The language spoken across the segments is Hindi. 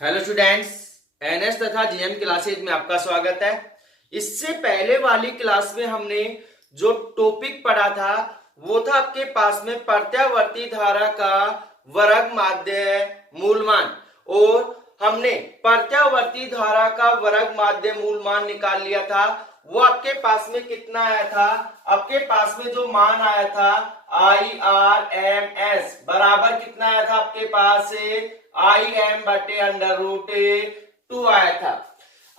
हेलो स्टूडेंट्स, एनएस तथा जीएम क्लासेज में आपका स्वागत है। इससे पहले वाली क्लास में हमने जो टॉपिक पढ़ा था वो था आपके पास में प्रत्यावर्ती धारा का वर्ग माध्य मूल मान, और हमने प्रत्यावर्ती धारा का वर्ग माध्य मूल मान निकाल लिया था। वो आपके पास में कितना आया था? आपके पास में जो मान आया था IRMS बराबर कितना आया था आपके पास से IM बटे अंडर रूट 2 आया था।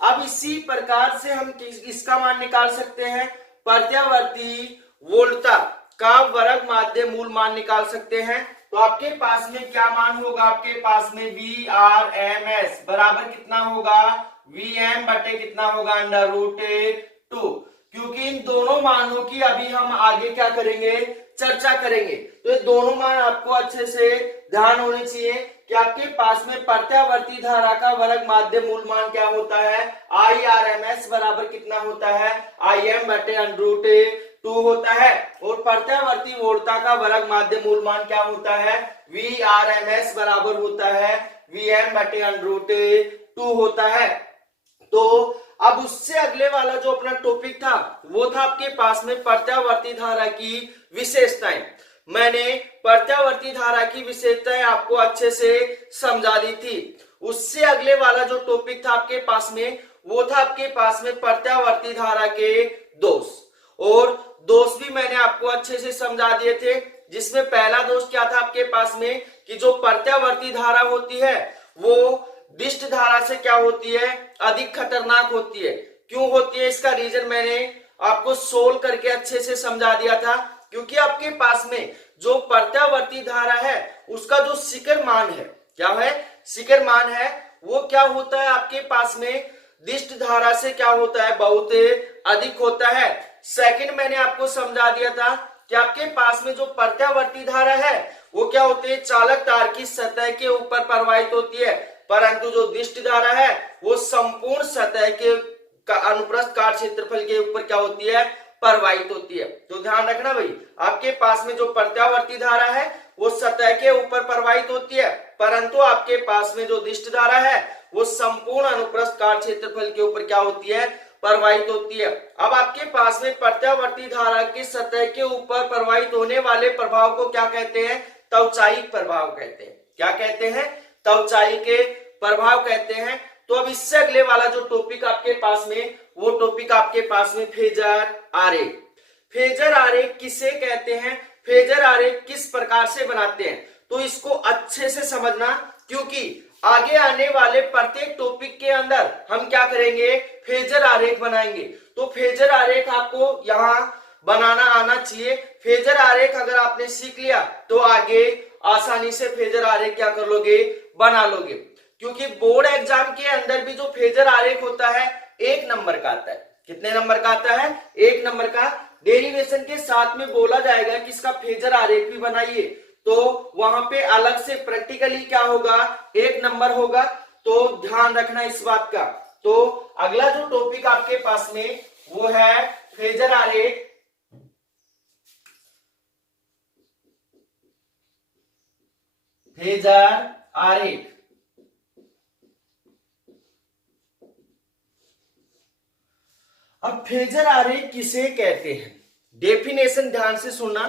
अब इसी प्रकार से हम इसका मान निकाल सकते हैं, प्रत्यावर्ती वोल्टता का वर्ग माध्य मूल मान निकाल सकते हैं। तो आपके पास में क्या मान होगा? आपके पास में VRMS बराबर कितना होगा? VM बटे कितना होगा? Under root 2। क्योंकि इन दोनों मानों की अभी हम आगे क्या करेंगे? चर्चा करेंगे। तो ये दोनों मान आपको अच्छे से ध्यान होने चाहिए कि आपके पास में प्रत्यावर्ती धारा का वर्ग माध्य मूल मान क्या होता है? IRMS बराबर कितना होता है? IM बटे अंडर रूट 2 होता है। और प्रत्यावर्ती वोल्टता का वर्ग माध्य मूल मान क्या होता है? VRMS बराबर होता है VM बटे अंडर रूट 2 होता है। तो अब उससे अगले वाला जो अपना टॉपिक था वो था आपके पास में प्रत्यावर्ती धारा की विशेषताएं। मैंने प्रत्यावर्ती धारा की विशेषताएं आपको अच्छे से समझा दी थी। उससे अगले वाला जो टॉपिक था आपके पास में वो था आपके पास में प्रत्यावर्ती धारा के दोष, और दोष भी मैंने आपको अच्छे से समझा दिए थे। जिसमें पहला दोष क्या था आपके पास में कि जो प्रत्यावर्ती धारा होती है वो दिष्ट धारा से क्या होती है? अधिक खतरनाक होती है। क्यों होती है? इसका रीजन मैंने आपको सोल्व करके अच्छे से समझा दिया था। क्योंकि आपके पास में जो प्रत्यावर्ती धारा है उसका जो शिखर मान है, क्या है? शिखर मान है वो क्या होता है आपके पास में? दिष्ट धारा से क्या होता है? बहुत अधिक होता है। सेकंड मैंने आपको समझा दिया था कि आपके पास में जो प्रत्यावर्ती धारा है वो क्या होती है? चालक तार की सतह के ऊपर प्रवाहित होती है, परंतु जो दिष्ट धारा है वो संपूर्ण सतह के अनुप्रस्थ काट क्षेत्रफल के ऊपर क्या होती है? प्रवाहित होती है। तो ध्यान रखना भाई, आपके पास में जो प्रत्यावर्ती धारा है वो सतह के ऊपर प्रवाहित होती है, परंतु आपके पास में जो दिष्ट धारा है वो संपूर्ण अनुप्रस्थ काट क्षेत्रफल के ऊपर क्या होती है? प्रवाहित होती है। अब आपके पास में प्रत्यावर्ती धारा की सतह के ऊपर प्रवाहित होने वाले प्रभाव को क्या कहते हैं? त्वचायिक प्रभाव कहते हैं। क्या कहते हैं? त्वचायी के प्रभाव कहते हैं। तो अब इससे अगले वाला जो टॉपिक आपके पास में वो टॉपिक आपके पास में फेजर आरेख। फेजर आरेख किसे कहते हैं? फेजर आरेख किस प्रकार से बनाते हैं? तो इसको अच्छे से समझना, क्योंकि आगे आने वाले प्रत्येक टॉपिक के अंदर हम क्या करेंगे? फेजर आरेख बनाएंगे। तो फेजर आरेख आपको यहाँ बनाना आना चाहिए। फेजर आरेख अगर आपने सीख लिया तो आगे आसानी से फेजर आरेख क्या कर लोगे? बना लोगे। क्योंकि बोर्ड एग्जाम के अंदर भी जो फेजर आरेख होता है 1 नंबर का आता है। कितने नंबर का आता है? 1 नंबर का। डेरिवेशन के साथ में बोला जाएगा कि इसका फेजर आरेख भी बनाइए, तो वहां पे अलग से प्रैक्टिकली क्या होगा? 1 नंबर होगा। तो ध्यान रखना इस बात का। तो अगला जो टॉपिक आपके पास में वो है फेजर आरेख। फेजर आरेख। अब फेजर आरेख किसे कहते हैं? डेफिनेशन ध्यान से सुनना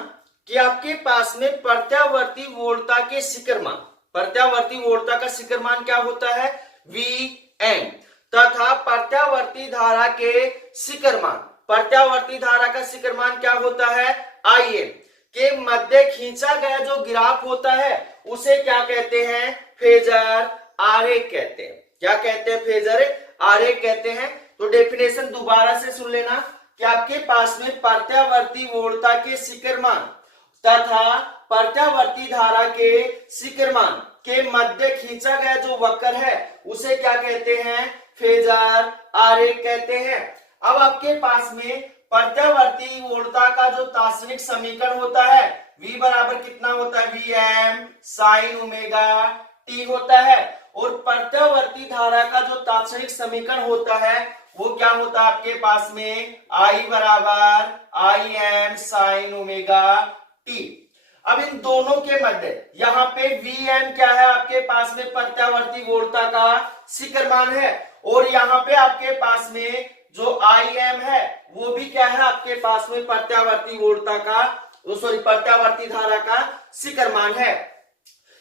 कि आपके पास में प्रत्यावर्ती वोल्टता के शिखर मान, प्रत्यावर्ती वोल्टता का शिखर मान क्या होता है? Vm, तथा प्रत्यावर्ती धारा के शिखर मान, प्रत्यावर्ती धारा का शिखर मान क्या होता है? Im के मध्य खींचा गया जो ग्राफ होता है उसे क्या कहते हैं? फेजर आरेख कहते हैं। क्या कहते हैं? फेजर आरेख कहते हैं। तो डेफिनेशन दोबारा से सुन लेना कि आपके पास में प्रत्यावर्ती वोल्टता के शिखर मान तथा प्रत्यावर्ती धारा के शिखर मान के मध्य खींचा गया जो वक्र है उसे क्या कहते हैं? फेजर आरेख कहते हैं। अब आपके पास में प्रत्यावर्ती वोल्टता का जो दार्शनिक समीकरण होता है V बराबर कितना होता है? Vm sin ओमेगा t होता है। और प्रत्यावर्ती धारा का जो तात्क्षणिक समीकरण होता है वो क्या होता है आपके पास में? I बराबर Im sin ओमेगा t। अब इन दोनों के मध्य यहाँ पे Vm क्या है आपके पास में प्रत्यावर्ती वोल्टता का शिखर मान है, और यहाँ पे आपके पास में जो Im है वो भी क्या है आपके पास में प्रत्यावर्ती वोल्टता का प्रत्यावर्ती धारा का शिखर मान है।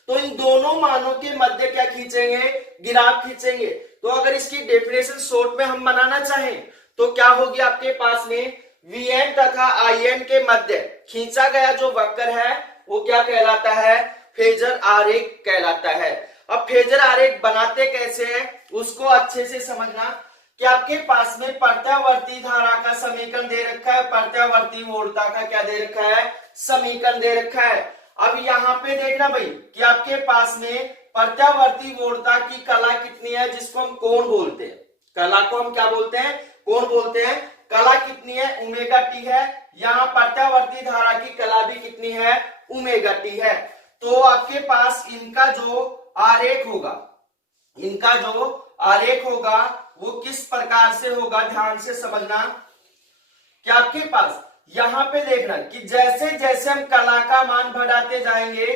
तो इन दोनों मानों के मध्य क्या खींचेंगे, ग्राफ खींचेंगे। तो अगर इसकी डेफिनेशन शॉर्ट में हम बनाना चाहें तो क्या होगी आपके पास में Vm तथा Im के मध्य खींचा गया जो वक्र है वो क्या कहलाता है, फेजर आरेख कहलाता है। अब फेजर आरेख बनाते कैसे हैं उसको अच्छे से समझना कि आपके पास में प्रत्यावर्ती धारा का समीकरण दे रखा है, प्रत्यावर्ती वोल्टता का क्या दे रखा है, समीकरण दे रखा है। अब यहाँ पे देखना भाई कि आपके पास में प्रत्यावर्ती वोल्टता की कला कितनी है, जिसको हम कोण बोलते हैं। कला को हम क्या बोलते हैं, कोण बोलते हैं। कला कितनी है, ओमेगा टी है। यहाँ प्रत्यावर्ती धारा की कला भी कितनी है, ओमेगा टी है। तो आपके पास इनका जो आरेख होगा, इनका जो आरेख होगा वो किस प्रकार से होगा, ध्यान से समझना कि आपके पास यहाँ पे देखना कि जैसे जैसे हम कला का मान बढ़ाते जाएंगे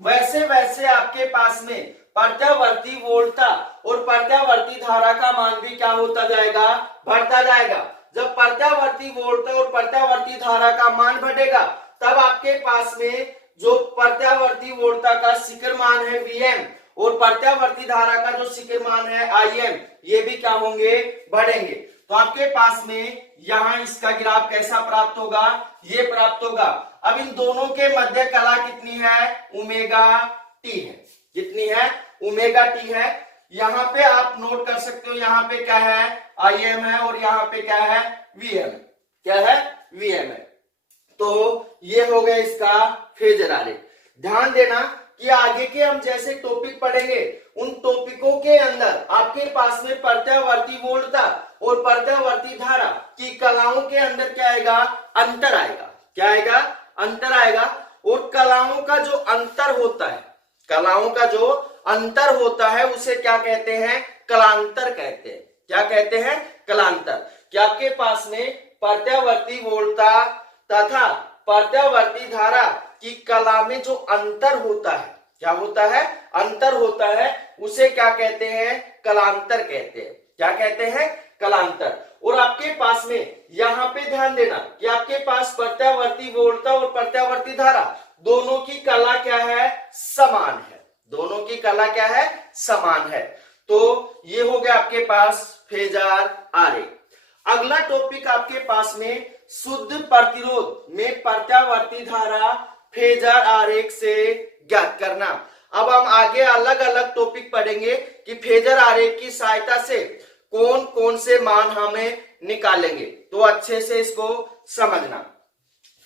वैसे वैसे आपके पास में प्रत्यावर्ती वोल्टता और प्रत्यावर्ती धारा का मान भी क्या होता जाएगा, बढ़ता जाएगा। जब प्रत्यावर्ती वोल्टता और प्रत्यावर्ती धारा का मान बढ़ेगा तब आपके पास में जो प्रत्यावर्ती वोल्टता का शिखर मान है Vm और प्रत्यावर्ती धारा का जो शिखर मान है Im, ये भी क्या होंगे, बढ़ेंगे। तो आपके पास में यहां इसका ग्राफ कैसा प्राप्त होगा, ये प्राप्त होगा। अब इन दोनों के मध्य कला कितनी है, ओमेगा टी है। कितनी है, ओमेगा टी है। यहाँ पे आप नोट कर सकते हो, यहाँ पे क्या है, Im है और यहाँ पे क्या है, Vm। क्या है, Vm है। तो ये हो गया इसका फेजर आरेख। ध्यान देना कि आगे के हम जैसे टॉपिक पढ़ेंगे उन टॉपिकों के अंदर आपके पास में प्रत्यावर्ती वोल्टता और प्रत्यावर्ती धारा की कलाओं के अंदर क्या आएगा, अंतर आएगा। क्या आएगा, अंतर आएगा। और कलाओं का जो अंतर होता है, कलाओं का जो अंतर होता है उसे क्या कहते हैं, कलांतर कहते हैं। क्या कहते हैं, कलांतर। कि आपके पास में प्रत्यावर्ती वोल्टता तथा प्रत्यावर्ती धारा की कला में जो अंतर होता है, क्या होता है, अंतर होता है, उसे क्या कहते हैं, कलांतर कहते हैं। क्या कहते हैं, कलांतर। और आपके पास में यहाँ पे ध्यान देना कि आपके पास प्रत्यावर्ती वोल्टता और प्रत्यावर्ती धारा दोनों की कला क्या है, समान है। दोनों की कला क्या है, समान है। तो ये हो गया आपके पास फेजर आरेख। अगला टॉपिक आपके पास में शुद्ध प्रतिरोध में प्रत्यावर्ती धारा फेजर आरेख से ज्ञात करना। अब हम आगे अलग अलग टॉपिक पढ़ेंगे कि फेजर आरेख की सहायता से कौन कौन से मान हमें निकालेंगे, तो अच्छे से इसको समझना।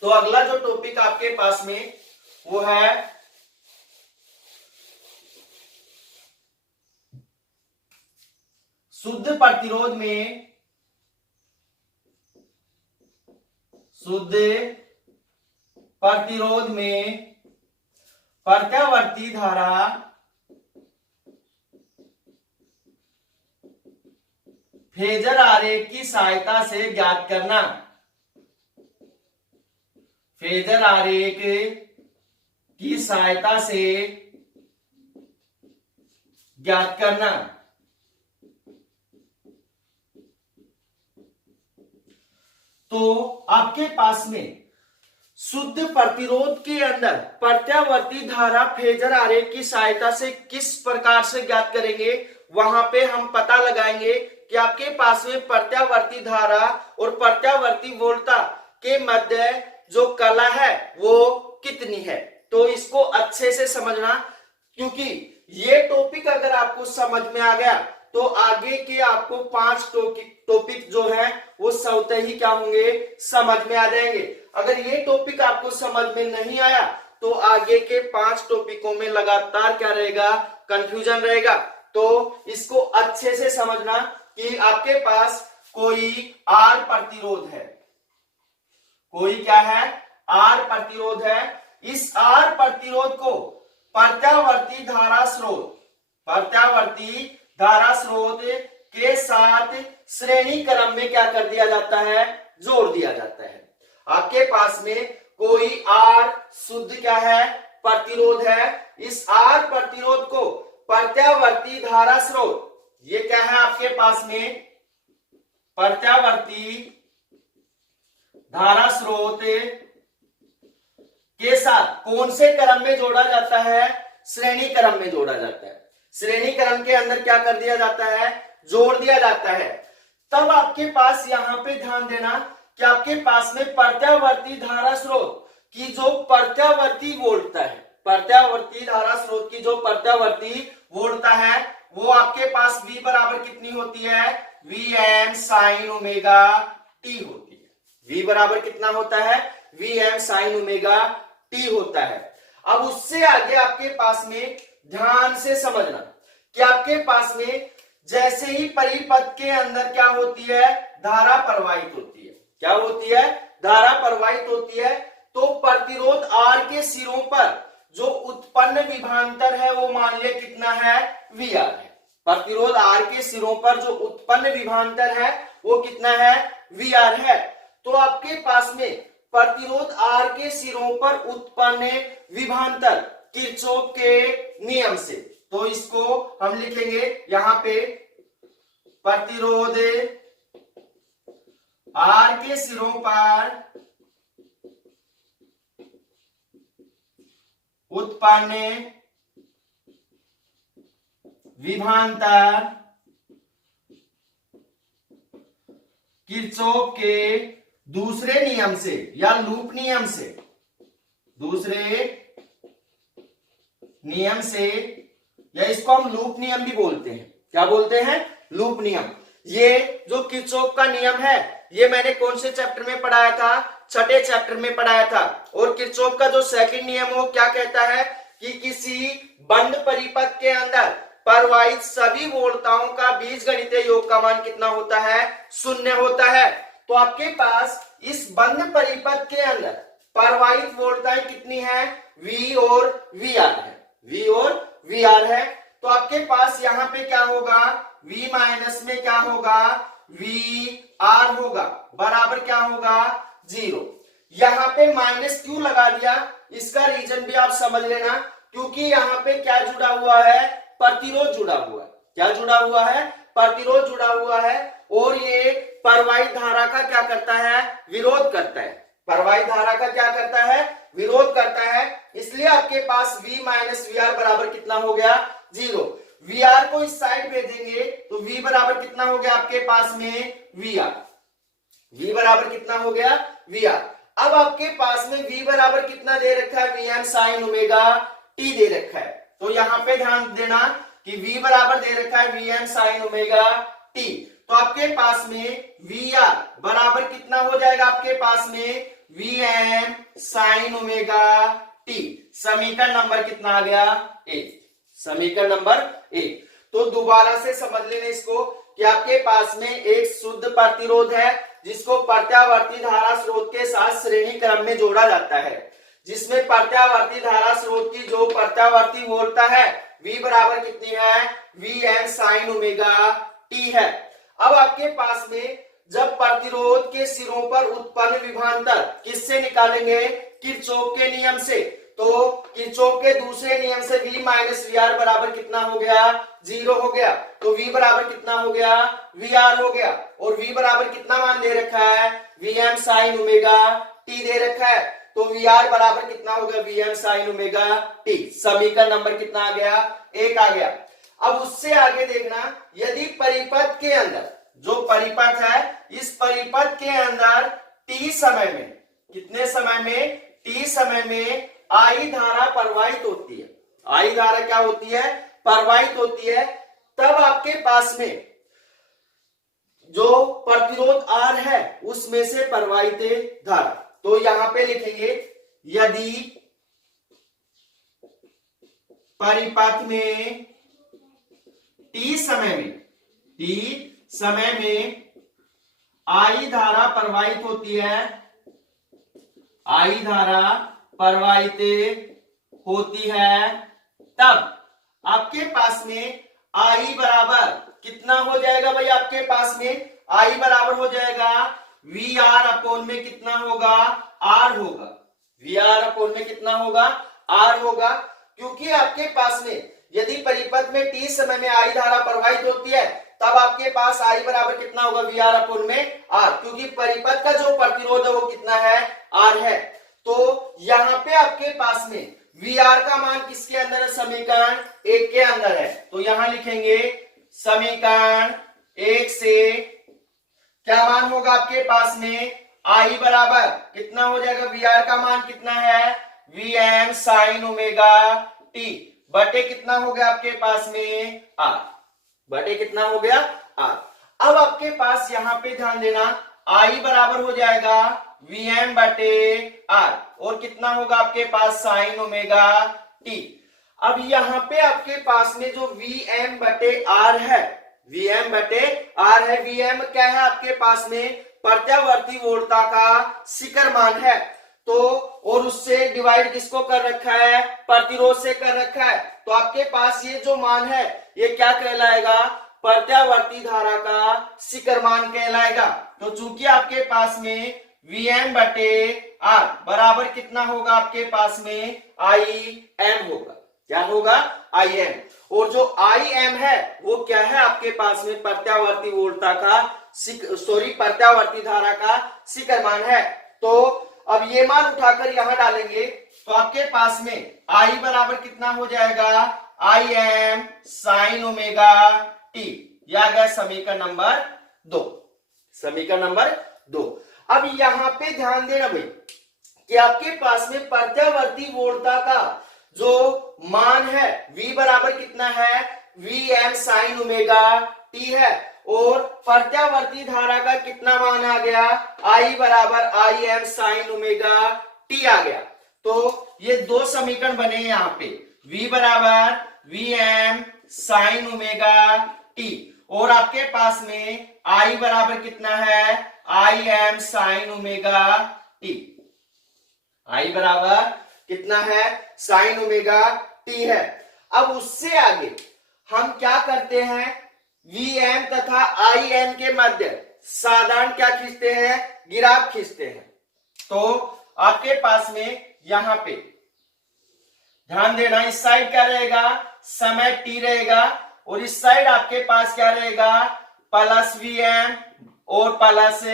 तो अगला जो टॉपिक आपके पास में वो है शुद्ध प्रतिरोध में प्रत्यावर्ती धारा फेजर आरेख की सहायता से ज्ञात करना। फेजर आरेख की सहायता से ज्ञात करना। तो आपके पास में शुद्ध प्रतिरोध के अंदर प्रत्यावर्ती धारा फेजर आरेख की सहायता से किस प्रकार से ज्ञात करेंगे, वहां पे हम पता लगाएंगे कि आपके पास में प्रत्यावर्ती धारा और प्रत्यावर्ती वोल्टता के मध्य जो कला है वो कितनी है। तो इसको अच्छे से समझना, क्योंकि ये टॉपिक अगर आपको समझ में आ गया तो आगे के आपको 5 टॉपिक जो है वो स्वतः ही क्या होंगे, समझ में आ जाएंगे। अगर ये टॉपिक आपको समझ में नहीं आया तो आगे के 5 टॉपिकों में लगातार क्या रहेगा, कंफ्यूजन रहेगा। तो इसको अच्छे से समझना कि आपके पास कोई आर प्रतिरोध है, कोई क्या है, आर प्रतिरोध है। इस आर प्रतिरोध को प्रत्यावर्ती धारा स्रोत के साथ श्रेणी क्रम में क्या कर दिया जाता है, जोड़ दिया जाता है। आपके पास में कोई आर शुद्ध क्या है, प्रतिरोध है। इस आर प्रतिरोध को प्रत्यावर्ती धारा स्रोत, ये क्या है आपके पास में, प्रत्यावर्ती धारा स्रोत के साथ कौन से क्रम में जोड़ा जाता है, श्रेणी क्रम में जोड़ा जाता है। श्रेणी क्रम के अंदर क्या कर दिया जाता है, जोड़ दिया जाता है। तब आपके पास यहां पे ध्यान देना कि आपके पास में प्रत्यावर्ती धारा स्रोत की जो प्रत्यावर्ती वोल्टता है, प्रत्यावर्ती धारा स्रोत की जो प्रत्यावर्ती वोल्टता है, वो आपके पास V बराबर कितनी होती है, Vm sin ओमेगा t होती है। V बराबर कितना होता है, Vm sin ओमेगा t होता है। अब उससे आगे आपके पास में ध्यान से समझना कि आपके पास में जैसे ही परिपथ के अंदर क्या होती है, धारा प्रवाहित होती है। क्या होती है, धारा प्रवाहित होती है। तो प्रतिरोध R के सिरों पर जो उत्पन्न विभवांतर है वो मान लिया कितना है, VR है। प्रतिरोध R के सिरों पर जो उत्पन्न विभवांतर है वो कितना है, VR है। तो आपके पास में प्रतिरोध R के सिरों पर उत्पन्न विभवांतर किरचॉफ के नियम से, तो इसको हम लिखेंगे यहां पे प्रतिरोध R के सिरों पर उत्पन्न विभवांतर किरचॉफ के दूसरे नियम से या लूप नियम से, दूसरे नियम से, या इसको हम लूप नियम भी बोलते हैं। क्या बोलते हैं, लूप नियम। ये जो किरचॉफ का नियम है ये मैंने कौन से चैप्टर में पढ़ाया था, छठे चैप्टर में पढ़ाया था। और किरचॉफ का जो सेकंड नियम वो क्या कहता है कि किसी बंद परिपथ के अंदर प्रवाहित सभी वोल्टताओं का बीजगणितीय योग का मान कितना होता है, 0 होता है। तो आपके पास इस बंद परिपथ के अंदर प्रवाहित वोल्टताएं कितनी है, V और VR है, V और VR है। तो आपके पास यहाँ पे क्या होगा, V माइनस में क्या होगा, VR होगा, बराबर क्या होगा, 0। यहाँ पे माइनस क्यों लगा दिया, इसका रीजन भी आप समझ लेना, क्योंकि यहाँ पे क्या जुड़ा हुआ है, प्रतिरोध जुड़ा हुआ है। क्या जुड़ा हुआ है, प्रतिरोध जुड़ा हुआ है। और ये प्रवाहित धारा का क्या करता है, विरोध करता है। प्रवाहित धारा का क्या करता है, विरोध करता है। इसलिए आपके पास V माइनस VR बराबर कितना हो गया, 0। VR को इस साइड भेजेंगे तो V बराबर कितना हो गया आपके पास में, VR। V बराबर कितना हो गया, VR। अब आपके पास में V बराबर कितना दे रखा है, Vm sin ओमेगा t दे रखा है। तो यहाँ पे ध्यान देना कि V बराबर दे रखा है Vm sin ओमेगा t। तो आपके पास में VR बराबर कितना हो जाएगा, आपके पास में Vm sin ओमेगा t। समीकरण नंबर कितना आ गया, 1। समीकरण नंबर 1। तो दोबारा से समझ लेना इसको कि आपके पास में एक शुद्ध प्रतिरोध है जिसको प्रत्यावर्ती धारा स्रोत के साथ श्रेणी क्रम में जोड़ा जाता है, जिसमें प्रत्यावर्ती धारा स्रोत की जो प्रत्यावर्ती वोल्टता है V बराबर कितनी है, Vm sin ओमेगा t है। अब आपके पास में जब प्रतिरोध के सिरों पर उत्पन्न विभवांतर किससे निकालेंगे, किरचॉफ के नियम से। तो किरचॉफ के दूसरे नियम से V माइनस VR बराबर कितना हो गया, 0 हो गया। तो V बराबर कितना हो गया, VR हो गया। और V बराबर कितना मान दे रखा है, Vm sin ओमेगा t दे रखा है। तो VR बराबर कितना हो गया, Vm sin ओमेगा t। समीकरण नंबर कितना आ गया, 1 आ गया। अब उससे आगे देखना, यदि परिपथ के अंदर, जो परिपथ है इस परिपथ के अंदर t समय में, कितने समय में, t समय में I धारा प्रवाहित होती है। I धारा क्या होती है, प्रवाहित होती है। तब आपके पास में जो प्रतिरोध R है उसमें से प्रवाहित धारा, तो यहां पे लिखेंगे यदि परिपथ में t समय में I धारा प्रवाहित होती है, I धारा प्रवाहित होती है, तब आपके पास में I बराबर कितना हो जाएगा भाई, आपके पास में I बराबर हो जाएगा VR अपॉन में कितना होगा, R होगा। वी आर अपॉन में कितना होगा, आर होगा, क्योंकि आपके पास में यदि परिपथ में टी समय में आई धारा प्रवाहित होती है तब आपके पास आई बराबर कितना होगा, वी आर अपॉन में आर, क्योंकि परिपथ का जो प्रतिरोध है वो कितना है, आर है। तो यहाँ पे आपके पास में वी आर का मान किसके अंदर है, समीकरण 1 के अंदर है। तो यहां लिखेंगे समीकरण 1 से क्या मान होगा आपके पास में, आई बराबर कितना हो जाएगा, वी आर का मान कितना है, V M sine omega T बटे कितना हो गया आपके पास में, आर, बटे कितना हो गया, आर। अब आपके पास यहां पे ध्यान देना, आई बराबर हो जाएगा वी एम बटे आर, और कितना होगा आपके पास साइन ओमेगा टी। अब यहां पे आपके पास में जो वी एम बटे आर है, वी एम बटे आर है, वी एम क्या है आपके पास में, प्रत्यावर्ती वोल्टता का शिखर मान है। तो और उससे डिवाइड किसको कर रखा है, प्रतिरोध से कर रखा है। तो आपके पास ये जो मान है ये क्या कहलाएगा, प्रत्यावर्ती धारा का शिखर मान कहलाएगा। तो चूंकि आपके पास में Vm बटे आर बराबर कितना होगा आपके पास में, Im होगा, क्या होगा, Im, और जो Im है वो क्या है आपके पास में, प्रत्यावर्ती वोल्टता का प्रत्यावर्ती धारा का शिखर मान है। तो अब ये मान उठाकर यहां डालेंगे तो आपके पास में I बराबर कितना हो जाएगा, Im साइन ओमेगा टी, यह आ गया समीकरण नंबर 2, समीकरण नंबर 2। अब यहां पे ध्यान देना भाई कि आपके पास में प्रत्यावर्ती वोल्टता का जो मान है v बराबर कितना है, V M sine omega T है, और प्रत्यावर्ती धारा का कितना मान आ गया, I बराबर I M sine omega T आ गया। तो ये दो समीकरण बने यहाँ पे, v बराबर V M sine omega T, और आपके पास में I बराबर कितना है, I M sine omega T, I बराबर कितना है, साइन ओमेगा टी है। अब उससे आगे हम क्या करते हैं, वी एम तथा आई एम के मध्य साधारण क्या खींचते हैं, ग्राफ खींचते हैं। तो आपके पास में यहां पे ध्यान देना, इस साइड क्या रहेगा, समय टी रहेगा, और इस साइड आपके पास क्या रहेगा, प्लस वी एम और प्लस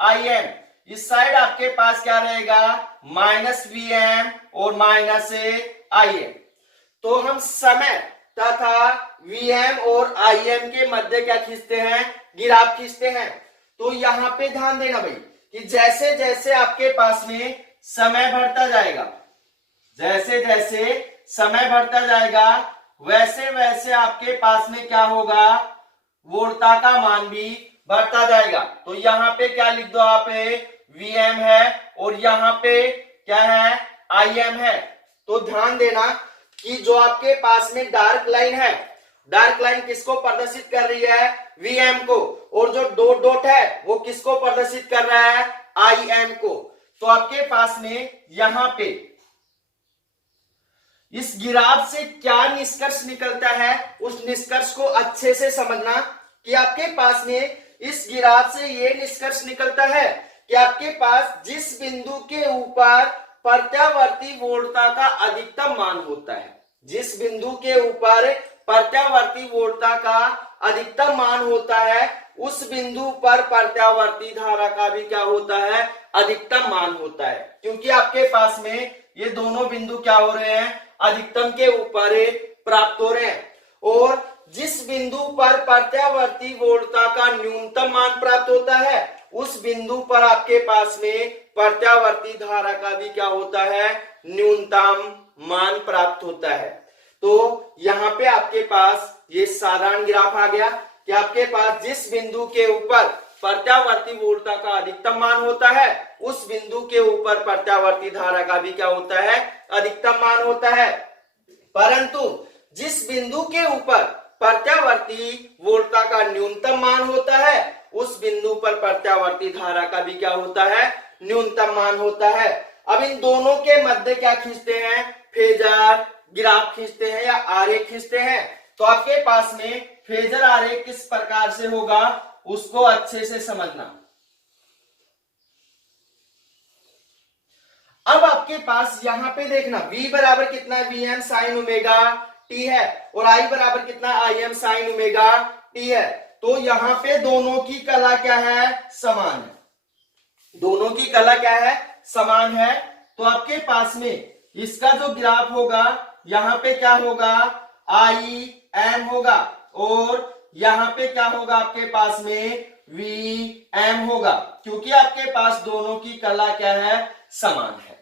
आई एम। इस साइड आपके पास क्या रहेगा, माइनस वी एम और माइनस आई एम। तो हम समय तथा वी एम और आई एम के मध्य क्या खींचते हैं, ग्राफ खींचते हैं। तो यहां पे ध्यान देना भाई कि जैसे जैसे आपके पास में समय बढ़ता जाएगा, जैसे जैसे समय बढ़ता जाएगा वैसे वैसे आपके पास में क्या होगा, वोल्टता का मान भी बढ़ता जाएगा। तो यहाँ पे क्या लिख दो आप, Vm है, और यहाँ पे क्या है, Im है। तो ध्यान देना कि जो आपके पास में डार्क लाइन है, डार्क लाइन किसको प्रदर्शित कर रही है, Vm को, और जो डॉट डॉट है वो किसको प्रदर्शित कर रहा है, Im को। तो आपके पास में यहाँ पे इस ग्राफ से क्या निष्कर्ष निकलता है, उस निष्कर्ष को अच्छे से समझना कि आपके पास में इस ग्राफ से ये निष्कर्ष निकलता है कि आपके पास जिस बिंदु के ऊपर प्रत्यावर्ती वोल्टता का अधिकतम मान होता है, जिस बिंदु के ऊपर प्रत्यावर्ती वोल्टता का अधिकतम मान होता है, उस बिंदु पर प्रत्यावर्ती धारा का भी क्या होता है, अधिकतम मान होता है। क्योंकि आपके पास में ये दोनों बिंदु क्या हो रहे हैं, अधिकतम के ऊपर प्राप्त हो रहे हैं। और जिस बिंदु पर प्रत्यावर्ती वोल्टता का न्यूनतम मान प्राप्त होता है, उस बिंदु पर आपके पास में प्रत्यावर्ती धारा का भी क्या होता है, न्यूनतम मान प्राप्त होता है। तो यहाँ पे आपके पास ये साधारण ग्राफ आ गया कि आपके पास जिस बिंदु के ऊपर प्रत्यावर्ती वोल्टता का अधिकतम मान होता है, उस बिंदु के ऊपर प्रत्यावर्ती धारा का भी क्या होता है, अधिकतम मान होता है। परंतु जिस बिंदु के ऊपर प्रत्यावर्ती वोल्टता का न्यूनतम मान होता है, उस बिंदु पर प्रत्यावर्ती धारा का भी क्या होता है, न्यूनतम मान होता है। अब इन दोनों के मध्य क्या खींचते हैं, फेजर ग्राफ खींचते हैं या आरेख खींचते हैं। तो आपके पास में फेजर आरेख किस प्रकार से होगा, उसको अच्छे से समझना। अब आपके पास यहाँ पे देखना v बराबर कितना है, V M sine omega T है, और i बराबर कितना, I M sine omega T है। तो यहाँ पे दोनों की कला क्या है, समान है, दोनों की कला क्या है, समान है। तो आपके पास में इसका जो ग्राफ होगा, यहाँ पे क्या होगा, आई एम होगा, और यहाँ पे क्या होगा आपके पास में, वी एम होगा, क्योंकि आपके पास दोनों की कला क्या है, समान है,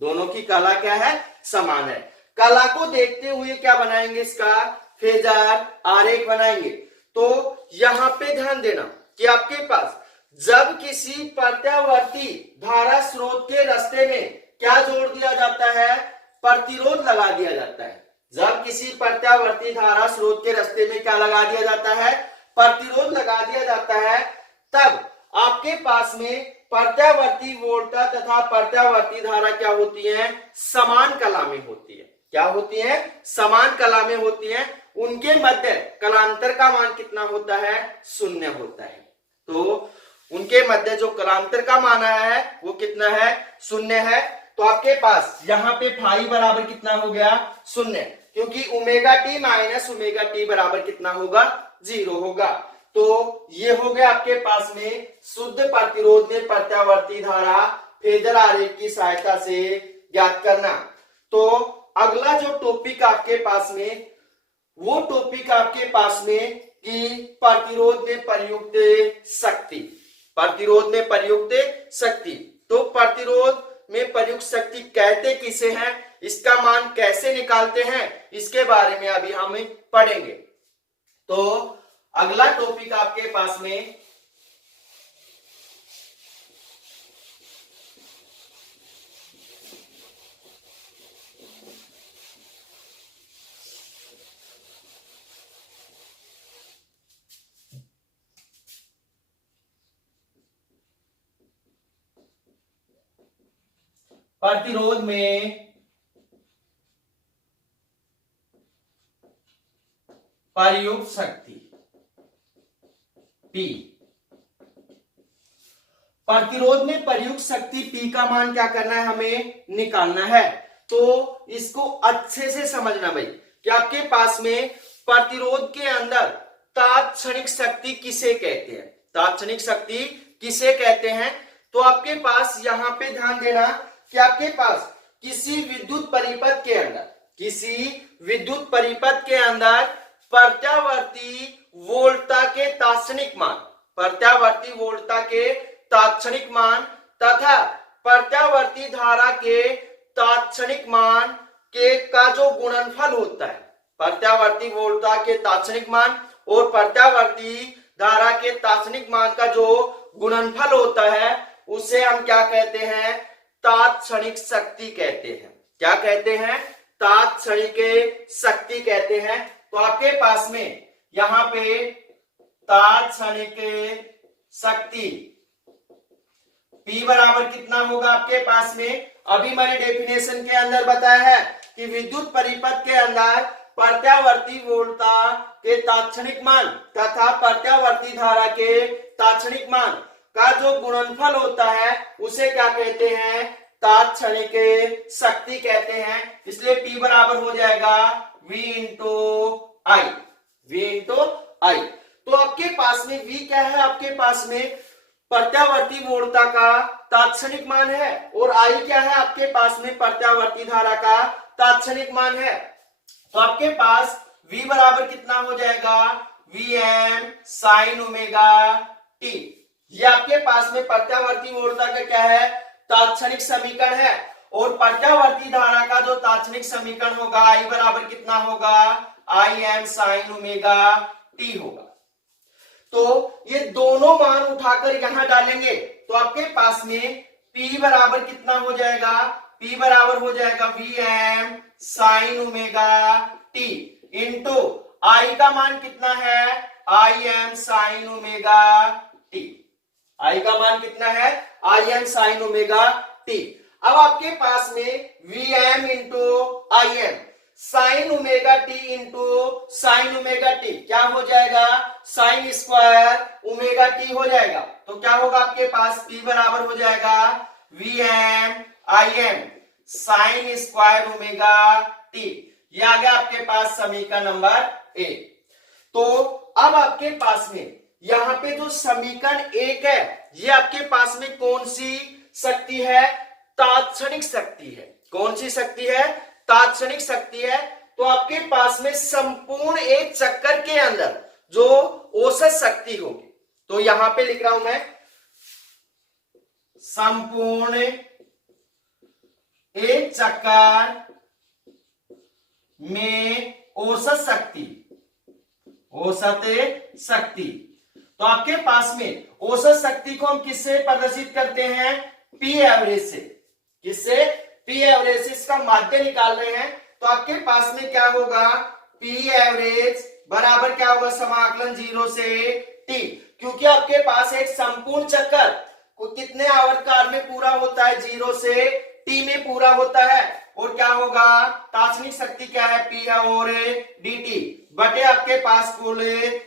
दोनों की कला क्या है, समान है। कला को देखते हुए क्या बनाएंगे, इसका फेजर आरेख बनाएंगे। तो यहां पे ध्यान देना कि आपके पास जब किसी प्रत्यावर्ती धारा स्रोत के रास्ते में क्या जोड़ दिया जाता है, प्रतिरोध लगा दिया जाता है। जब किसी प्रत्यावर्ती धारा स्रोत के रास्ते में क्या लगा दिया जाता है, प्रतिरोध लगा दिया जाता है, तब आपके पास में प्रत्यावर्ती वोल्टा तथा प्रत्यावर्ती धारा क्या होती है, समान कला में होती है। क्या होती है, समान कला में होती है। उनके मध्य कलांतर का मान कितना होता है, शून्य होता है। तो उनके मध्य जो कलांतर का मान आया है वो कितना है, शून्य है। तो आपके पास यहाँ पे फाई बराबर कितना हो गया, शून्य, क्योंकि omega T minus omega T बराबर कितना होगा, 0 होगा। तो ये हो गया आपके पास में शुद्ध प्रतिरोध में प्रत्यावर्ती धारा फेजर आरेख की सहायता से ज्ञात करना। तो अगला जो टॉपिक आपके पास में, वो टॉपिक आपके पास में कि प्रतिरोध में प्रयुक्त शक्ति, प्रतिरोध में प्रयुक्त शक्ति। तो प्रतिरोध में प्रयुक्त शक्ति कहते किसे हैं, इसका मान कैसे निकालते हैं, इसके बारे में अभी हम पढ़ेंगे। तो अगला टॉपिक आपके पास में प्रतिरोध में प्रयुक्त शक्ति P। प्रतिरोध में प्रयुक्त शक्ति P का मान क्या करना है, हमें निकालना है। तो इसको अच्छे से समझना भाई कि आपके पास में प्रतिरोध के अंदर तात्क्षणिक शक्ति किसे कहते हैं, तात्क्षणिक शक्ति किसे कहते हैं। तो आपके पास यहाँ पे ध्यान देना कि आपके पास किसी विद्युत परिपथ के अंदर, किसी विद्युत परिपथ के अंदर प्रत्यावर्ती वोल्टता के तात्क्षणिक मान, प्रत्यावर्ती वोल्टता के तात्क्षणिक मान तथा प्रत्यावर्ती धारा के तात्क्षणिक मान के का जो गुणनफल होता है, प्रत्यावर्ती वोल्टता के तात्क्षणिक मान और प्रत्यावर्ती धारा के तात्क्षणिक मान का जो गुणनफल होता है, उसे हम क्या कहते हैं, तात्क्षणिक शक्ति कहते हैं। क्या कहते हैं, तात्क्षणिक शक्ति कहते हैं। तो आपके पास में यहां पे तात्क्षणिक शक्ति P बराबर कितना होगा आपके पास में, अभी मैंने डेफिनेशन के अंदर बताया है कि विद्युत परिपथ के अंदर प्रत्यावर्ती वोल्टता के तात्क्षणिक मान तथा प्रत्यावर्ती धारा के तात्क्षणिक मान का जो गुणनफल होता है उसे क्या कहते हैं, तात्क्षणिक शक्ति कहते हैं। इसलिए P बराबर हो जाएगा V इंटू आई, V इंटू आई। तो आपके पास में V क्या है, आपके पास में प्रत्यावर्ती वोल्टता का तात्क्षणिक मान है, और I क्या है, आपके पास में प्रत्यावर्ती धारा का तात्क्षणिक मान है। तो आपके पास V बराबर कितना हो जाएगा, Vm साइन ओमेगा टी। ये आपके पास में प्रत्यावर्ती वोल्टता का क्या है, तात्क्षणिक समीकरण है, और प्रत्यावर्ती धारा का जो तात्क्षणिक समीकरण होगा I बराबर कितना होगा, Im साइन ओमेगा टी होगा। तो ये दोनों मान उठाकर यहां डालेंगे तो आपके पास में P बराबर कितना हो जाएगा, P बराबर हो जाएगा Vm sign omega T into I का मान कितना है, Im sign omega T. I का मान कितना है, Im साइन ओमेगा टी। अब आपके पास में Vm into Im sign omega T into sine omega T क्या हो जाएगा, साइन स्क्वायर ओमेगा टी हो जाएगा। तो क्या होगा आपके पास P बराबर हो जाएगा Vm im sine square omega T. ये आ गया आपके पास समीकरण नंबर ए। तो अब आपके पास में यहां पे जो समीकरण एक है, ये आपके पास में कौन सी शक्ति है? तात्क्षणिक शक्ति है। कौन सी शक्ति है? तात्क्षणिक शक्ति है। तो आपके पास में संपूर्ण एक चक्कर के अंदर जो औसत शक्ति होगी, तो यहां पे लिख रहा हूं मैं संपूर्ण एक चक्कर में औसत शक्ति, औसत शक्ति। तो आपके पास में औसत शक्ति को हम किससे प्रदर्शित करते हैं? पी एवरेज से। किससे? पी एवरेज से इसका माध्य निकाल रहे हैं। तो आपके पास में क्या होगा? पी एवरेज बराबर क्या होगा? समाकलन 0 से टी। क्योंकि आपके पास एक संपूर्ण चक्कर को कितने आवर्तकाल में पूरा होता है? 0 से टी में पूरा होता है। और क्या होगा? तात्क्षणिक शक्ति क्या है? पी है और dt बटे आपके पास कुल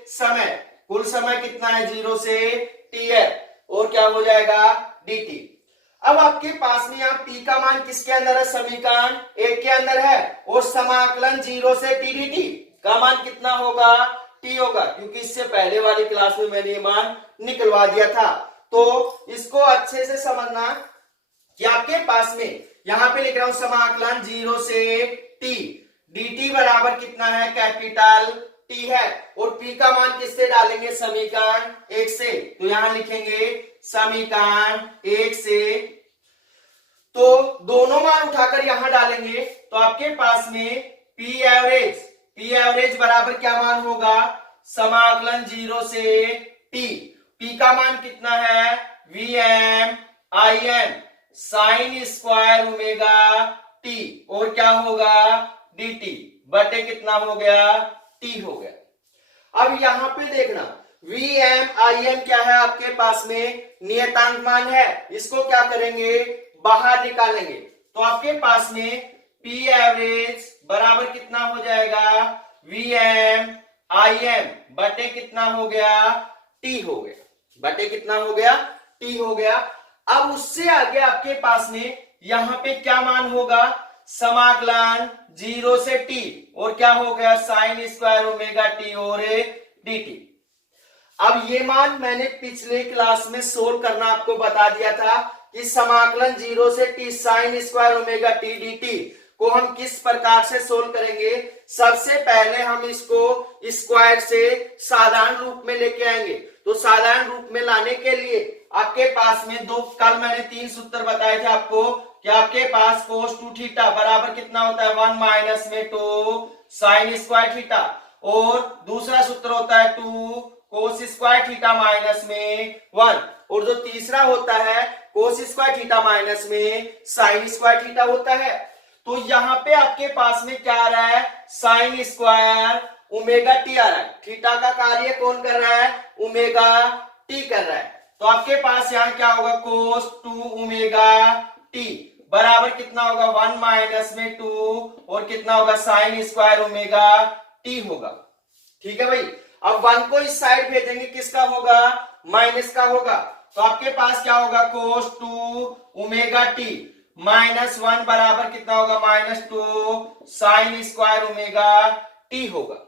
समय। कुल समय कितना है? 0 से टी है। और क्या हो जाएगा? dt। अब आपके पास में यहाँ p का मान किसके अंदर है? समीकरण एक के अंदर है। और समाकलन 0 से टी dt का मान कितना होगा? t होगा, क्योंकि इससे पहले वाली क्लास में मैंने ये मान निकलवा दिया था। तो इसको अच्छे से समझना कि आपके पास में यहां पे लिख रहा हूं समाकलन 0 से टी, dt बराबर कितना है? कैपिटल टी है। और p का मान किससे डालेंगे? समीकरण एक से। तो यहां लिखेंगे समीकरण एक से। तो दोनों मान उठाकर यहां डालेंगे तो आपके पास में पी एवरेज बराबर क्या मान होगा? समाकलन 0 से टी। p का मान कितना है? Vm Im sine square omega T. और क्या होगा? dt बटे कितना हो गया? t हो गया। अब यहां पे देखना Vm Im क्या है? आपके पास में नियतांक मान है। इसको क्या करेंगे? बाहर निकालेंगे। तो आपके पास में P एवरेज बराबर कितना हो जाएगा? Vm Im बटे कितना हो गया? t हो गया। बटे कितना हो गया? t हो गया। अब उससे आगे आपके पास में यहां पे क्या मान होगा? समाकलन 0 से t। और क्या हो गया? साइन स्क्वायर ओमेगा टी और dt। अब ये मान मैंने पिछले क्लास में सोल्व करना आपको बता दिया था कि समाकलन 0 से t sine square omega T dt को हम किस प्रकार से सोल्व करेंगे। सबसे पहले हम इसको स्क्वायर से साधारण रूप में लेके आएंगे। तो साधारण रूप में लाने के लिए आपके पास में कल मैंने 3 सूत्र बताए थे आपको कि आपके पास cos 2 थीटा बराबर कितना होता है? 1 माइनस में 2 साइन स्क्वायर थीटा। और दूसरा सूत्र होता है 2 cos स्क्वायर थीटा माइनस में 1। और जो तीसरा होता है cos स्क्वायर थीटा माइनस में साइन स्क्वायर थीटा होता है। तो यहाँ पे आपके पास में क्या आ रहा है? साइन स्क्वायर ओमेगा टी आ रहा है। थीटा का कार्य कौन कर रहा है? ओमेगा टी कर रहा है। तो आपके पास यहाँ क्या होगा? cos 2 ओमेगा टी बराबर कितना होगा? 1 माइनस में 2 और कितना होगा? साइन स्क्वायर ओमेगा टी होगा। ठीक है भाई। अब 1 को इस साइड भेजेंगे, किसका होगा? माइनस का होगा। तो आपके पास क्या होगा? cos 2 ओमेगा टी माइनस 1 बराबर कितना होगा? -2 साइन स्क्वायर ओमेगा टी होगा।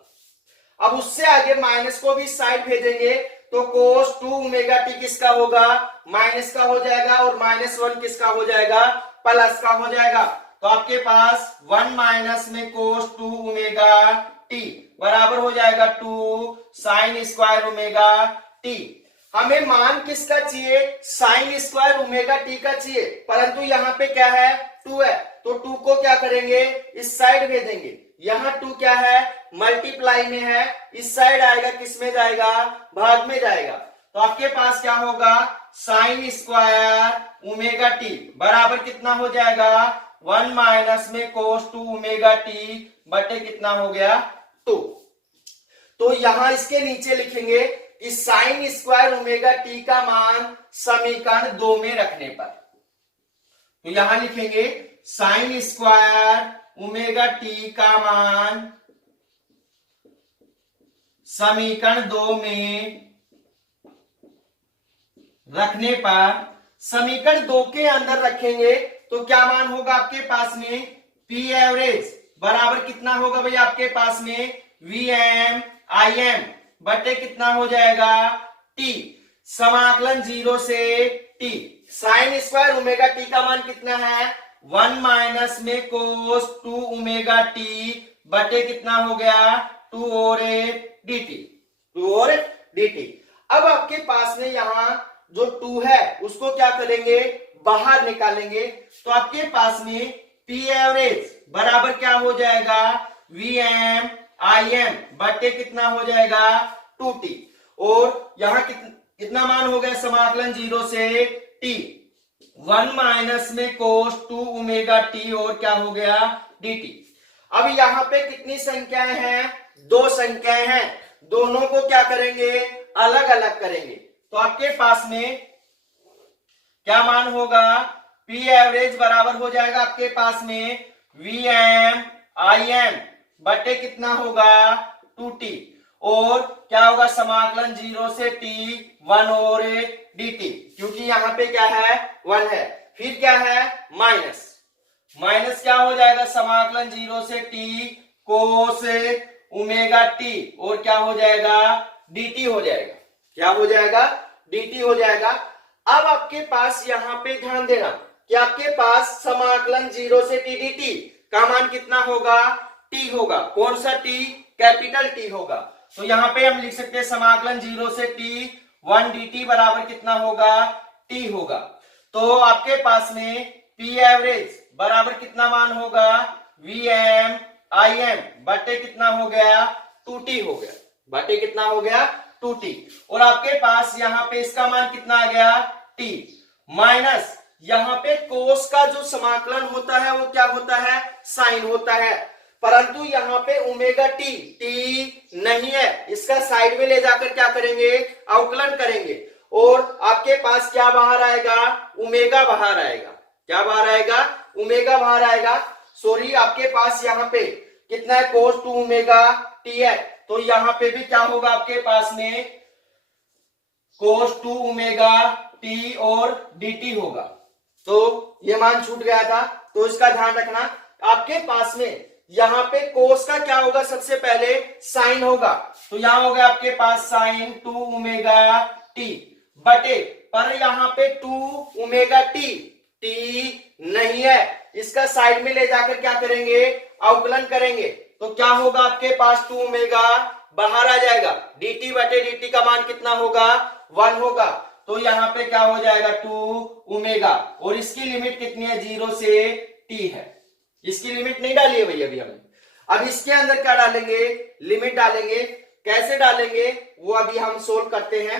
अब उससे आगे माइनस को भी साइड भेजेंगे तो cos 2 ओमेगा टी किसका होगा? माइनस का हो जाएगा। और -1 किसका हो जाएगा? प्लस का हो जाएगा। तो आपके पास 1 माइनस में cos 2 ओमेगा टी बराबर हो जाएगा 2 साइन स्क्वायर ओमेगा टी। हमें मान किसका चाहिए? साइन स्क्वायर ओमेगा टी का चाहिए, परंतु यहाँ पे क्या है? 2 है। तो 2 को क्या करेंगे? इस साइड भेजेंगे। यहाँ 2 क्या है? मल्टीप्लाई में है। इस साइड आएगा, किस में जाएगा? भाग में जाएगा। तो आपके पास क्या होगा? साइन स्क्वायर ओमेगा टी बराबर कितना हो जाएगा? 1 माइनस में cos 2 ओमेगा टी बटे कितना हो गया? 2। तो यहां इसके नीचे लिखेंगे कि साइन स्क्वायर ओमेगा टी का मान समीकरण 2 में रखने पर। तो यहां लिखेंगे साइन स्क्वायर ओमेगा टी का मान समीकरण 2 में रखने पर। समीकरण 2 के अंदर रखेंगे तो क्या मान होगा आपके पास में, पी एवरेज बराबर कितना होगा भाई आपके पास में, वी एम आई एम बटे कितना हो जाएगा, टी, समाकलन 0 से T, sine square omega T का मान कितना है, 1 माइनस में कोस 2 ओमेगा टी बटे कितना हो गया, 2 और डी टी, 2 और डी टी। अब आपके पास में यहां जो 2 है उसको क्या करेंगे, बाहर निकालेंगे, तो आपके पास में पी एवरेज बराबर क्या हो जाएगा, वी एम आई एम बटे कितना हो जाएगा, 2t, और यहां कितना मान हो गया, समाकलन 0 से t, 1 माइनस में कोस 2 ओमेगा टी और क्या हो गया, dt। अब यहां पे कितनी संख्याएं हैं, 2 संख्याएं हैं, दोनों को क्या करेंगे, अलग अलग करेंगे, तो आपके पास में क्या मान होगा, पी एवरेज बराबर हो जाएगा आपके पास में वी एम आई एम बटे कितना होगा, 2t, और क्या होगा, समाकलन 0 से t, 1 और dt, क्योंकि यहां पे क्या है, 1 है, फिर क्या है, माइनस, माइनस क्या हो जाएगा, समाकलन 0 से t कोस ओमेगा टी और क्या हो जाएगा, dt हो जाएगा, क्या हो जाएगा, dt हो जाएगा। अब आपके पास यहां पे ध्यान देना कि आपके पास समाकलन 0 से t dt का मान कितना होगा, t होगा, कौन सा t, कैपिटल T होगा, तो यहां पे हम लिख सकते हैं समाकलन 0 से t 1 dt बराबर कितना होगा, t होगा, तो आपके पास में p एवरेज बराबर कितना मान होगा, वी एम आई एम बटे कितना हो गया, 2t हो गया, बटे कितना हो गया, 2t, और आपके पास यहां पे इसका मान कितना आ गया, t, माइनस यहां पे कोस का जो समाकलन होता है वो क्या होता है, साइन होता है, परंतु यहां पे ओमेगा टी, टी नहीं है, इसका साइड में ले जाकर क्या करेंगे, अवकलन करेंगे, और आपके पास क्या बाहर आएगा, ओमेगा बाहर आएगा, क्या बाहर आएगा, ओमेगा बाहर आएगा, सॉरी आपके पास यहाँ पे कितना है, कोस 2 ओमेगा टी है, तो यहां पे भी क्या होगा आपके पास में, कोस 2 ओमेगा टी और dt होगा, तो ये मान छूट गया था, तो इसका ध्यान रखना, आपके पास में यहां पे कोस का क्या होगा, सबसे पहले साइन होगा, तो यहां हो गया आपके पास साइन 2 ओमेगा टी बटे, पर यहां पे 2 ओमेगा टी, टी नहीं है, इसका साइड में ले जाकर क्या करेंगे, अवकलन करेंगे, तो क्या होगा आपके पास, 2 ओमेगा बाहर आ जाएगा, dt बटे dt का मान कितना होगा, 1 होगा, तो यहां पे क्या हो जाएगा, 2 ओमेगा, और इसकी लिमिट कितनी है, 0 से t है, इसकी लिमिट नहीं डाली है भैया अभी हमने, अब इसके अंदर क्या डालेंगे, लिमिट डालेंगे, कैसे डालेंगे वो अभी हम सोल्व करते हैं।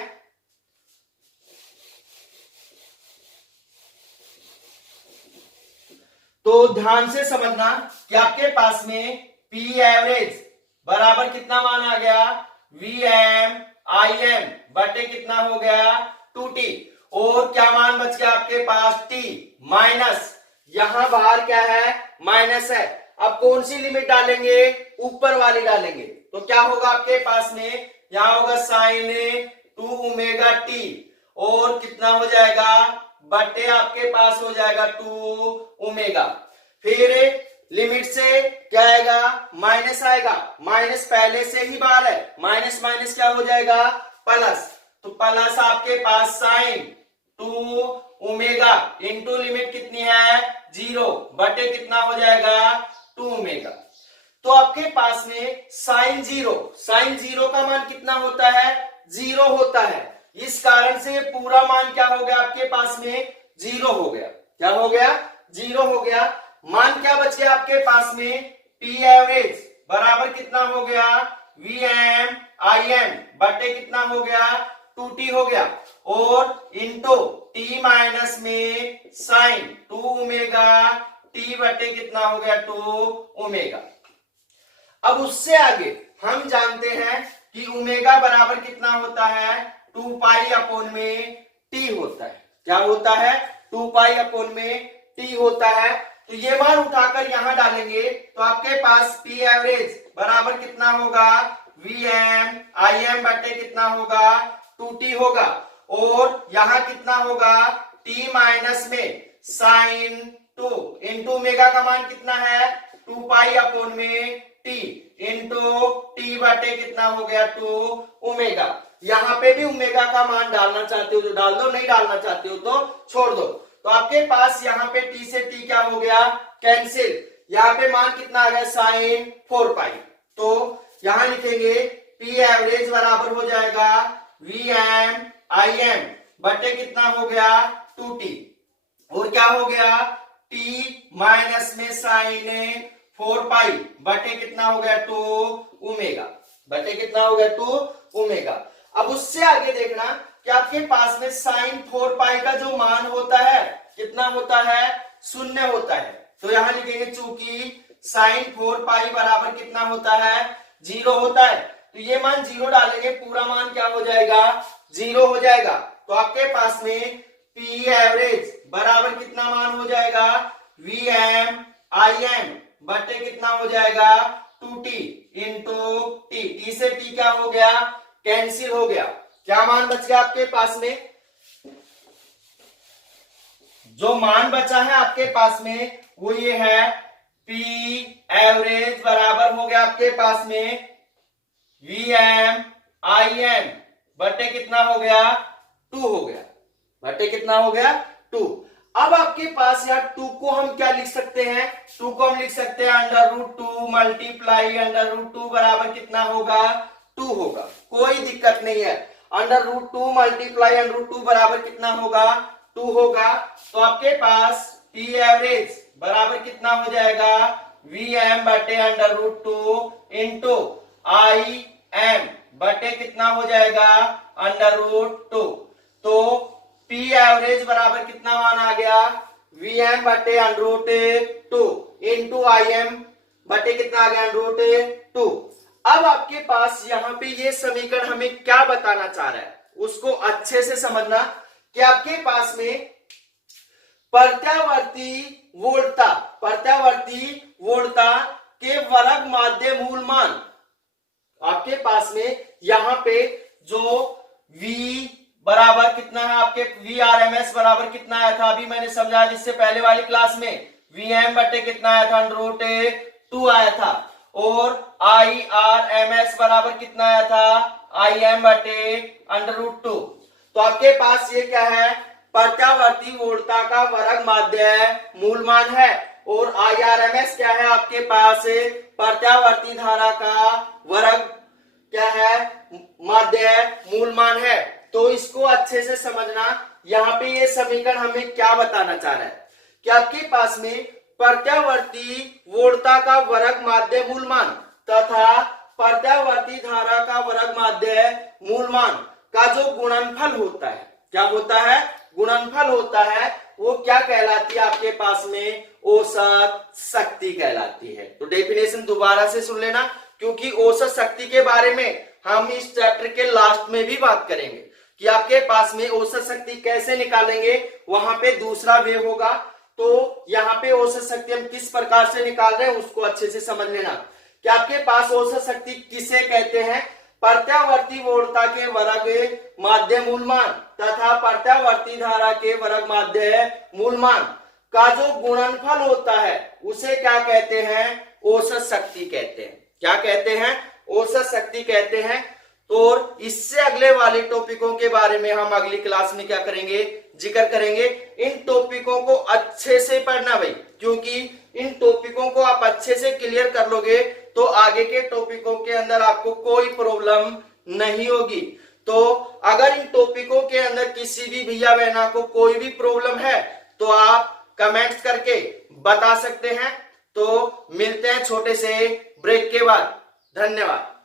तो ध्यान से समझना कि आपके पास में पी एवरेज बराबर कितना मान आ गया, वी एम आई एम बटे कितना हो गया, 2t, और क्या मान बच गया आपके पास, t, माइनस यहां बाहर क्या है, माइनस है, अब कौन सी लिमिट डालेंगे, ऊपर वाली डालेंगे, तो क्या होगा आपके पास में, यहां होगा साइन 2 ओमेगा टी और कितना हो जाएगा, बटे आपके पास हो जाएगा 2 ओमेगा, फिर लिमिट से क्या आएगा, माइनस आएगा, माइनस पहले से ही बाहर है, माइनस माइनस क्या हो जाएगा, प्लस, तो प्लस आपके पास साइन 2 ओमेगा इंटू लिमिट कितनी है, 0 बटे कितना हो जाएगा, 2 ओमेगा, तो आपके पास में साइन 0 का मान कितना होता है, 0 होता है, इस कारण से पूरा मान क्या हो गया आपके पास में, 0 हो गया, क्या हो गया, 0 हो गया, मान क्या बच गया आपके पास में, पी एवरेज बराबर कितना हो गया, वी एम आई एम बटे कितना हो गया, 2t हो गया, और इंटू t माइनस में साइन 2 ओमेगा t बटे कितना हो गया, 2 ओमेगा। अब उससे आगे हम जानते हैं कि ओमेगा बराबर कितना होता है, 2 पाई अपॉन में t होता है, क्या होता है, 2 पाई अपॉन में t होता है, तो ये मान उठाकर यहां डालेंगे, तो आपके पास पी एवरेज बराबर कितना होगा, वी एम आई एम बटे कितना होगा, 2t होगा, और यहां कितना होगा, t माइनस में साइन टू इंटू ओमेगा का मान कितना है 2 पाई अपॉन में टी इंटू टी बटे कितना हो गया 2 ओमेगा। यहाँ पे भी ओमेगा का मान डालना चाहते हो तो डाल दो, नहीं डालना चाहते हो तो छोड़ दो। तो आपके पास यहाँ पे टी से टी क्या हो गया कैंसिल, यहाँ पे मान कितना आ गया साइन 4 पाई। तो यहां लिखेंगे पी एवरेज बराबर हो जाएगा वी एम आई एम बटे कितना हो गया 2t और क्या हो गया t माइनस में साइन 4 पाई बटे कितना हो गया 2 ओमेगा बटे कितना हो गया 2 ओमेगा। अब उससे आगे देखना कि आपके पास में साइन 4 पाई का जो मान होता है कितना होता है 0 होता है। तो यहां लिखेंगे चूंकि साइन 4 पाई बराबर कितना होता है 0 होता है, तो ये मान 0 डालेंगे पूरा मान क्या हो जाएगा 0 हो जाएगा। तो आपके पास में पी एवरेज बराबर कितना मान हो जाएगा वी एम आई एम बटे कितना हो जाएगा 2t इंटू टी से टी क्या हो गया कैंसिल हो गया। क्या मान बच गया आपके पास में, जो मान बचा है आपके पास में वो ये है पी एवरेज बराबर हो गया आपके पास में वी एम आई एम बटे कितना हो गया 2 हो गया बटे कितना हो गया 2। अब आपके पास यार 2 को हम क्या लिख सकते हैं 2 को हम लिख सकते हैं √2 मल्टीप्लाई √2 बराबर कितना होगा 2 होगा, कोई दिक्कत नहीं है। √2 मल्टीप्लाई √2 बराबर कितना होगा 2 होगा। तो आपके पास पी एवरेज बराबर कितना हो जाएगा वी एम बटे √2 इंटू आई एम बटे कितना हो जाएगा √2। तो पी एवरेज बराबर कितना मान आ गया वी एम बटे √2 इंटू आई एम बटे कितना आ गया √2। अब आपके पास यहाँ पे ये समीकरण हमें क्या बताना चाह रहा है उसको अच्छे से समझना कि आपके पास में प्रत्यावर्ती वोल्टता के वर्ग माध्य मूल मान आपके पास में यहाँ पे जो V बराबर कितना है आपके VRMS बराबर कितना आया था अभी मैंने समझाया जिससे पहले वाली क्लास में VM बटे कितना आया था √2 आया था और IRMS बराबर कितना आया था IM बटे √2। तो आपके पास ये क्या है प्रत्यावर्ती वोल्टता का वर्ग माध्य मूल मान है और IRMS क्या है आपके पास प्रत्यावर्ती धारा का वर्ग क्या है माध्य मूल मान है। तो इसको अच्छे से समझना, यहाँ पे ये समीकरण हमें क्या बताना चाह रहा है कि आपके पास में प्रत्यावर्ती वोल्टता का वर्ग माध्य मूल मान तथा प्रत्यावर्ती धारा का वर्ग माध्य मूल मान का जो गुणनफल होता है क्या होता है गुणनफल होता है वो क्या कहलाती है आपके पास में औसत शक्ति कहलाती है। तो डेफिनेशन दोबारा से सुन लेना क्योंकि औसत शक्ति के बारे में हम इस चैप्टर के लास्ट में भी बात करेंगे कि आपके पास में औसत शक्ति कैसे निकालेंगे, वहां पे दूसरा वे होगा। तो यहाँ पे औसत शक्ति हम किस प्रकार से निकाल रहे हैं उसको अच्छे से समझ लेना कि आपके पास औसत शक्ति किसे कहते हैं प्रत्यावर्ती वोल्टता के वर्ग माध्य मूल मान तथा प्रत्यावर्ती धारा के वर्ग माध्य मूल मान का जो गुणनफल होता है उसे क्या कहते हैं औसत शक्ति कहते हैं। क्या कहते हैं औसत शक्ति कहते हैं। तो इससे अगले वाले टॉपिकों के बारे में हम अगली क्लास में क्या करेंगे जिक्र करेंगे। इन टॉपिकों को अच्छे से पढ़ना भाई, क्योंकि इन टॉपिकों को आप अच्छे से क्लियर कर लोगे तो आगे के टॉपिकों के अंदर आपको कोई प्रॉब्लम नहीं होगी। तो अगर इन टॉपिकों के अंदर किसी भी भैया बहना को कोई भी प्रॉब्लम है तो आप कमेंट्स करके बता सकते हैं। तो मिलते हैं छोटे से ब्रेक के बाद। धन्यवाद।